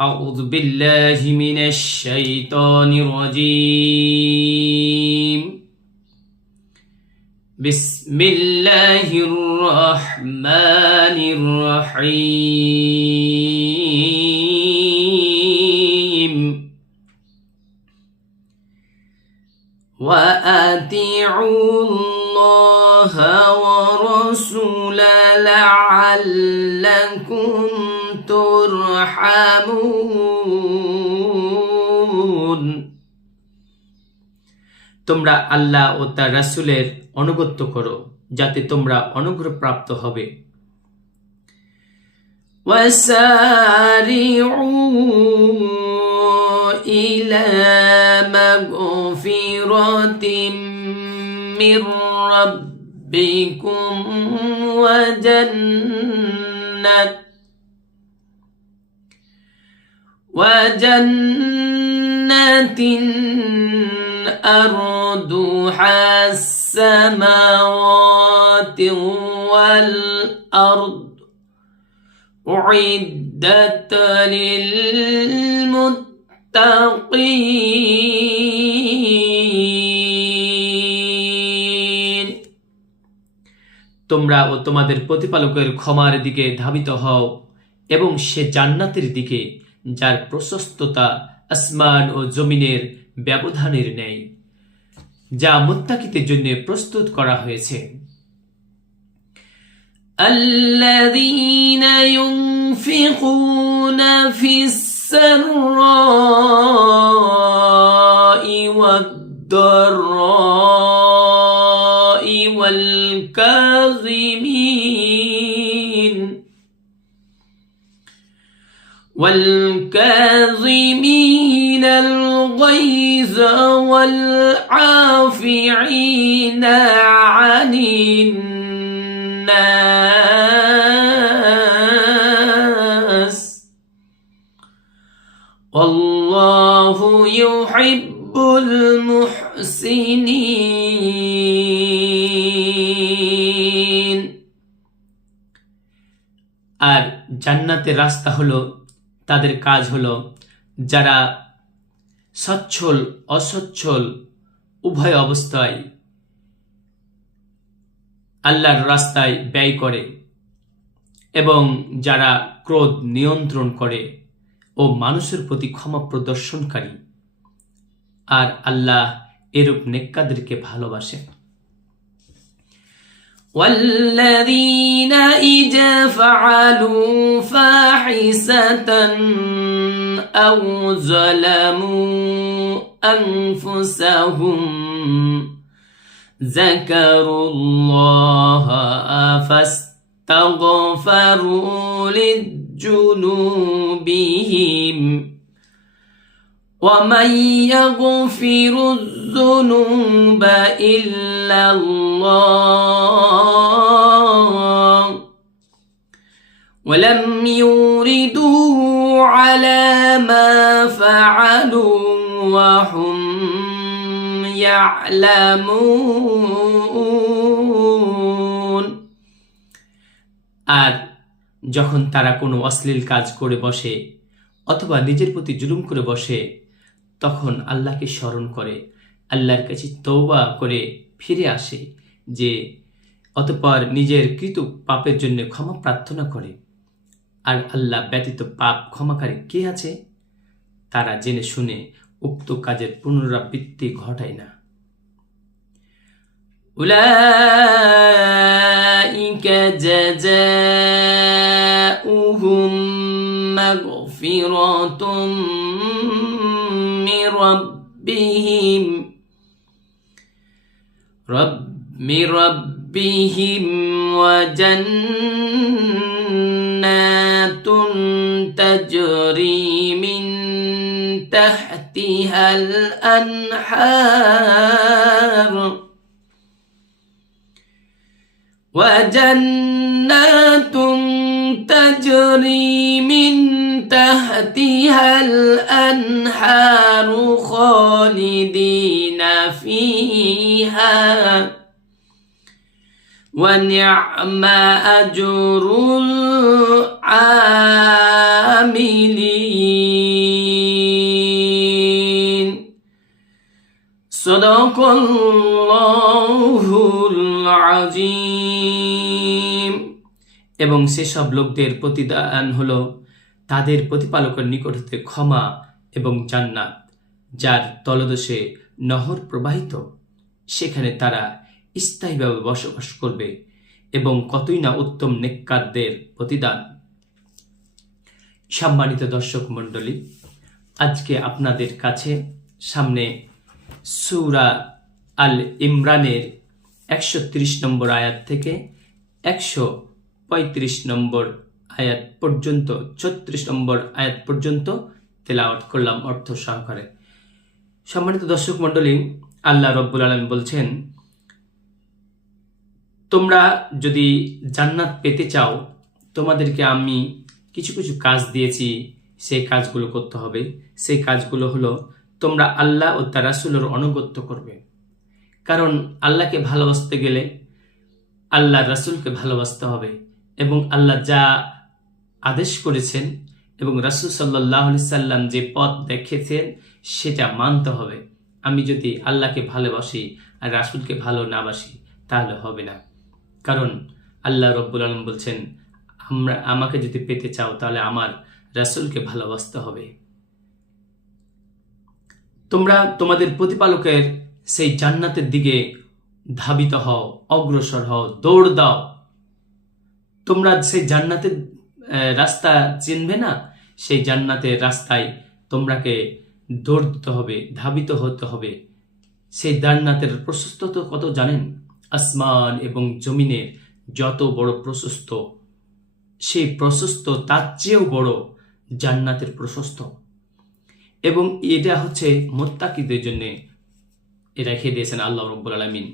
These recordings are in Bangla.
أعوذ بالله من الشيطان الرجيم. بسم الله الرحمن الرحيم. وأطيعوا الله ورسوله لعلكم ترحمون তোমরা আল্লাহ ও তার রাসূলের অনুগত্য করো যাতে তোমরা অনুগ্রহ প্রাপ্ত হবে وسارعوا إلى مغفرة من ربكم وجنة وجنة أرضها السماوات والأرض أعدت للمتقين তোমরা ও তোমাদের প্রতিপালকের ক্ষমার দিকে ধাবিত হও এবং সে জান্নাতের দিকে যার প্রশস্ততা আসমান ও জমিনের ব্যবধানের ন্যায় যা মুত্তাকিদের জন্য প্রস্তুত করা হয়েছে الذين ينفقون في السراء والضراء والكاظمين والكاظمين الغيظ والعافعين عن الناس والله يحب المحسنين আর জান্নাতের রাস্তা হলো তাদের কাজ হলো যারা সচ্ছল, অসচ্ছল, উভয় অবস্থায় আল্লাহর রাস্তায় ব্যয় করে এবং যারা ক্রোধ নিয়ন্ত্রণ করে ও মানুষের প্রতি ক্ষমা প্রদর্শনকারী, আর আল্লাহ এরূপ নেককাদেরকে ভালোবাসেন। والذين إذا فعلوا فاحشة أو ظلموا أنفسهم ذكروا الله فاستغفروا لذنوبهم ومن يغفر الذنوب إلا الله ولم يوردوا على ما فعلوا وهم يعلمون আর যখন তারা কোনো অশ্লীল কাজ করে বসে অথবা নিজের প্রতি জুলুম করে বসে তখন আল্লাহকে স্মরণ করে আল্লাহর কাছে তৌবা করে ফিরে আসে যে অতপর নিজের কৃত পাপের জন্য ক্ষমা প্রার্থনা করে আর আল্লাহ ব্যতীত পাপ ক্ষমাকারী কে আছে তারা জেনে শুনে উক্ত কাজের পুনরাবৃত্তি ঘটায় না أولئك جزاؤهم مغفرة من ربهم رب ربهم وجنات تجري من تحتها الأنحار وجنات تجري من تحتها الأنحار خالدين فيها ونعم أجر العاملين. صدق الله العظيم. এবং সেসব লোকদের প্রতিদান হলো তাদের প্রতিপালকের নিকট হতে ক্ষমা এবং জান্নাত, যার তলদেশে নহর প্রবাহিত, সেখানে তারা স্থায়ীভাবে বসবাস করবে এবং কতই না উত্তম নেককারদের প্রতিদান। সম্মানিত দর্শক মণ্ডলী, আজকে আপনাদের কাছে সামনে সূরা আল ইমরানের একশো ত্রিশ নম্বর আয়াত থেকে একশো পঁয়ত্রিশ নম্বর আয়াত পর্যন্ত, ছত্রিশ নম্বর আয়াত পর্যন্ত তেলাওয়াত করলাম অর্থ সহকারে। সম্মানিত দর্শক মণ্ডলী, আল্লাহ রব্বুল আলম বলছেন, তোমরা যদি জান্নাত পেতে চাও, তোমাদেরকে আমি কিছু কিছু কাজ দিয়েছি, সেই কাজগুলো করতে হবে। সেই কাজগুলো হলো, তোমরা আল্লাহ ও তার রাসুলের অনুগত্য করবে। কারণ আল্লাহকে ভালোবাসতে গেলে আল্লাহ রাসুলকে ভালোবাসতে হবে এবং আল্লাহ যা আদেশ করেছেন এবং রাসুল সাল্লাহ সাল্লাম যে পথ দেখেছেন, সেটা মানতে হবে। আমি যদি আল্লাহকে ভালোবাসি আর রাসুলকে ভালো না বাসি, তাহলে হবে না। কারণ আল্লাহ রব্বুল আলম বলছেন, আমরা, আমাকে যদি পেতে চাও, তাহলে আমার রাসুলকে ভালোবাসতে হবে। তোমরা তোমাদের প্রতিপালকের সেই জান্নাতের দিকে ধাবিত হও, অগ্রসর হও, দৌড় দাও। তোমরা সেই জান্নাতের রাস্তা চিনবে না? সেই জান্নাতের রাস্তায় তোমরাকে দৌড় দিতে হবে, ধাবিত হতে হবে। সেই জান্নাতের প্রশস্ত তো কত জানেন? আসমান এবং জমিনের যত বড় প্রশস্ত, সেই প্রশস্ত তার চেয়েও বড় জান্নাতের প্রশস্ত। এবং এটা হচ্ছে মোত্তাকিদের জন্য রেখে দিয়েছেন আল্লাহ রব্বুল আলমিন।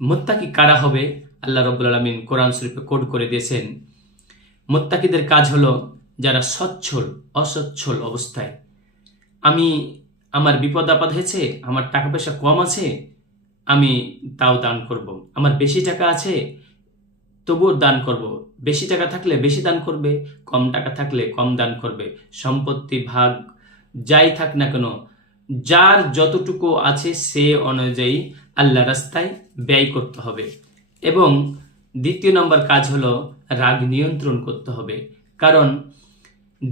মোত্তাকি কারা হবে? আল্লাহ রব্বুল আলমিন কোরআন শরীফে কোড করে দিয়েছেন। মোত্তাকিদের কাজ হলো যারা সচ্ছল, অসচ্ছল অবস্থায়। আমি আমার বিপদ আপদ হয়েছে, আমার টাকা পয়সা কম আছে, আমি তাও দান করব। আমার বেশি টাকা আছে, তবুও দান করব। বেশি টাকা থাকলে বেশি দান করবে, কম টাকা থাকলে কম দান করবে। সম্পত্তি ভাগ যাই থাক না কেন, যার যতটুকু আছে সে অনুযায়ী আল্লাহ রাস্তায় ব্যয় করতে হবে। এবং দ্বিতীয় নম্বর কাজ হলো রাগ নিয়ন্ত্রণ করতে হবে। কারণ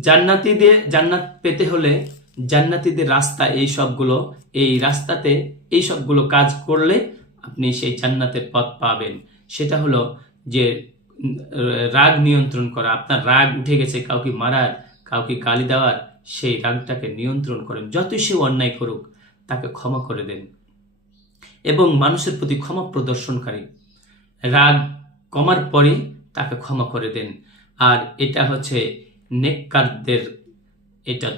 জান্নাতিদের, জান্নাত পেতে হলে জান্নাতিদের রাস্তা এই সবগুলো, এই রাস্তাতে এই সবগুলো কাজ করলে আপনি সেই জান্নাতের পথ পাবেন। সেটা হলো যে রাগ নিয়ন্ত্রণ করা। আপনার রাগ উঠে গেছে, কাউকে মারার, কাউকে গালি দেওয়ার, সেই রাগটাকে নিয়ন্ত্রণ করেন। যতই সে অন্যায় করুক, তাকে ক্ষমা করে দেন। এবং মানুষের প্রতি ক্ষমা প্রদর্শনকারী। রাগ কমার পরে তাকে ক্ষমা করে দেন। আর এটা হচ্ছে নেককারদের এটা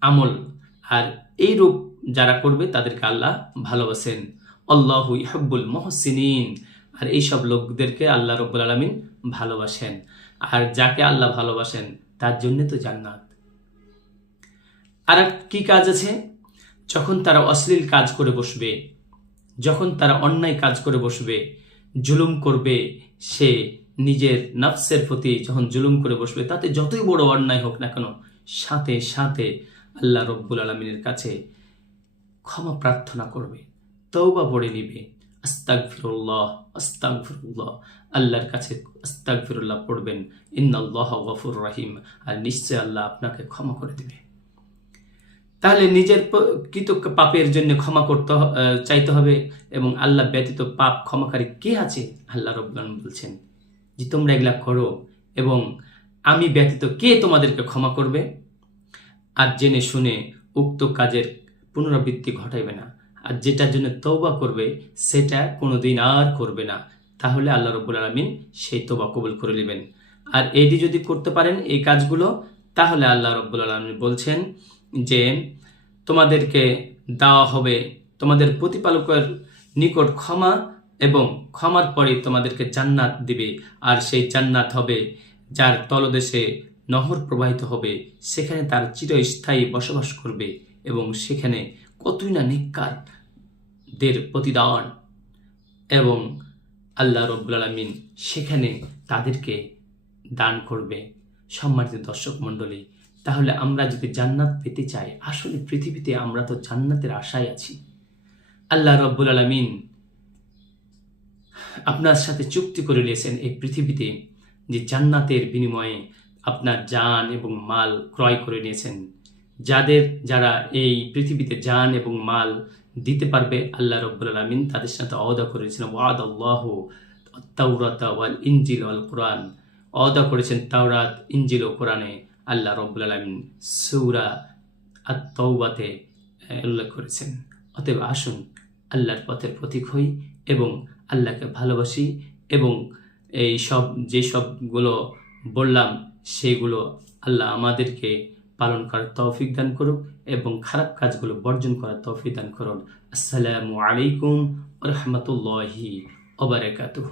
আমল। আর এই রূপ যারা করবে, তাদেরকে আল্লাহ ভালোবাসেন। আল্লাহ ইহাব্বুল মহসিনিন। আর এইসব লোকদেরকে আল্লাহ রব্বুল আলমিন ভালোবাসেন। আর যাকে আল্লাহ ভালোবাসেন, তার জন্য তো জান্নাত। আর কি কাজ আছে? যখন তারা অশ্লীল কাজ করে বসবে, যখন তারা অন্যায় কাজ করে বসবে, জুলুম করবে, সে নিজের নফসের প্রতি যখন জুলুম করে বসবে, তাতে যতই বড় অন্যায় হোক না কেন, সাথে সাথে আল্লাহ রব্বুল আলমিনের কাছে ক্ষমা প্রার্থনা করবে তৌবা পড়ে নিবে। আস্তাক ফিরুল্লাহ আস্তাক ফিরুল্লাহ আল্লাহর কাছে আস্তাক ফিরুল্লাহ পড়বেন। ইন্নাল্লাহ গফুর রাহিম। আর নিশ্চয় আল্লাহ আপনাকে ক্ষমা করে দেবে। তাহলে নিজের কৃত পাপের জন্য ক্ষমা করতে চাইতে হবে এবং আল্লাহ ব্যতীত পাপ ক্ষমাকারী কে আছে? আল্লাহ রব্বান বলছেন যে তোমরা এগুলা করো এবং আমি ব্যতীত কে তোমাদেরকে ক্ষমা করবে? আর জেনে শুনে উক্ত কাজের পুনরাবৃত্তি ঘটাইবে না। আর যেটার জন্য তৌবা করবে, সেটা কোনোদিন আর করবে না। তাহলে আল্লাহ রব্বুল আলমিন সেই তৌবা কবুল করে নেবেন। আর এটি যদি করতে পারেন এই কাজগুলো, তাহলে আল্লাহ রব্বুল আলমিন বলছেন যে, তোমাদেরকে দেওয়া হবে তোমাদের প্রতিপালকের নিকট ক্ষমা এবং ক্ষমার পরে তোমাদেরকে জান্নাত দিবে, আর সেই জান্নাত হবে যার তলদেশে নহর প্রবাহিত হবে। সেখানে তার চিরস্থায়ী বসবাস করবে এবং সেখানে কতই না নিকারদের প্রতিদান। এবং আল্লাহ রব্বুল আলমিন সেখানে তাদেরকে দান করবে। সম্মানিত দর্শক মণ্ডলী, তাহলে আমরা যদি জান্নাত পেতে চাই, আসলে পৃথিবীতে আমরা তো জান্নাতের আশায় আছি। আল্লাহ রব্বুল আলমিন আপনার সাথে চুক্তি করে নিয়েছেন এই পৃথিবীতে যে জান্নাতের বিনিময়ে আপনার জান এবং মাল ক্রয় করে নিয়েছেন। যাদের, যারা এই পৃথিবীতে জান এবং মাল দিতে পারবে, আল্লাহ রব্বুল আলমিন তাদের সাথে অদা করেছেন ওয়াদ আল্লাহ তাওরাতা ওয়াল ইঞ্জিল ওয়াল কোরআন। অদা করেছেন তাওরাত ইঞ্জিল ও কোরআনে আল্লাহ রব্বুল আলমিন সৌরা আর তৌবাতে উল্লেখ করেছেন। অতএব আসুন, আল্লাহর পথের প্রতীক হই এবং আল্লাহকে ভালোবাসি এবং এই সব, যে সবগুলো বললাম, সেগুলো আল্লাহ আমাদেরকে পালন করার তৌফিক দান করুক এবং খারাপ কাজগুলো বর্জন করার তৌফিক দান করুন। আসসালামু আলাইকুম রহমতুল্লাহি ওবরাকাতুহ